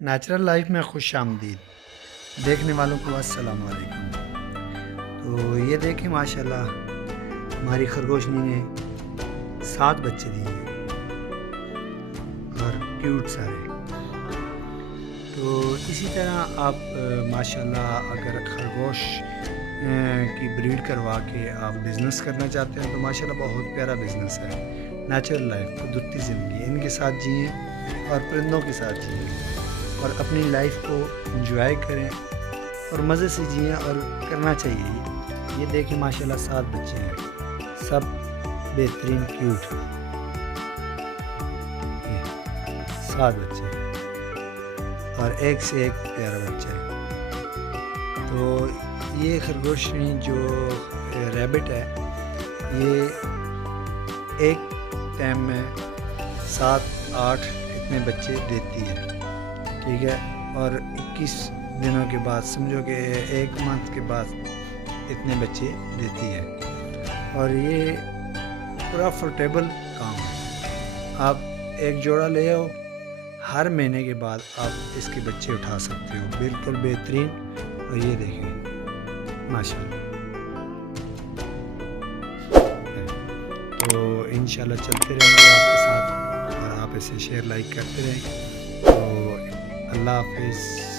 Natural life میں خوش آمدید دیکھنے والوں کو السلام علیکم۔ تو یہ دیکھیں ماشاءاللہ ہماری خرگوشنی نے 7 بچے دیے اور کیوٹ سارے۔ تو اسی طرح آپ ماشاءاللہ اگر خرگوش کی بریڈ کروا کے آپ بزنس کرنا چاہتے ہیں تو ماشاءاللہ بہت پیارا بزنس ہے۔ نیچرل لائف قدرتی زندگی ان کے ساتھ جئیں اور پرندوں کے ساتھ جئیں اور اپنی لائف کو انجوائے کریں اور مزے سے جئیں اور کرنا چاہیے۔ یہ دیکھیں ماشاءاللہ 7 بچے ہیں، سب بہترین کیوٹ، 7 بچے اور ایک سے ایک پیارا بچہ ہے۔ تو یہ خرگوشنی جو ریبٹ ہے یہ ایک ٹائم میں 7-8 اتنے بچے دیتی ہے، ٹھیک ہے، اور 21 دنوں کے بعد سمجھو کہ 1 منتھ کے بعد اتنے بچے دیتی ہے۔ اور یہ پروفیٹیبل کام ہے، آپ ایک جوڑا لے آؤ، ہر مہینے کے بعد آپ اس کے بچے اٹھا سکتے ہو، بالکل بہترین۔ اور یہ دیکھیں ماشاءاللہ، تو انشاءاللہ چلتے رہیں گے آپ کے ساتھ اور آپ اسے شیئر لائک کرتے رہیں۔ تو اللہ حافظ۔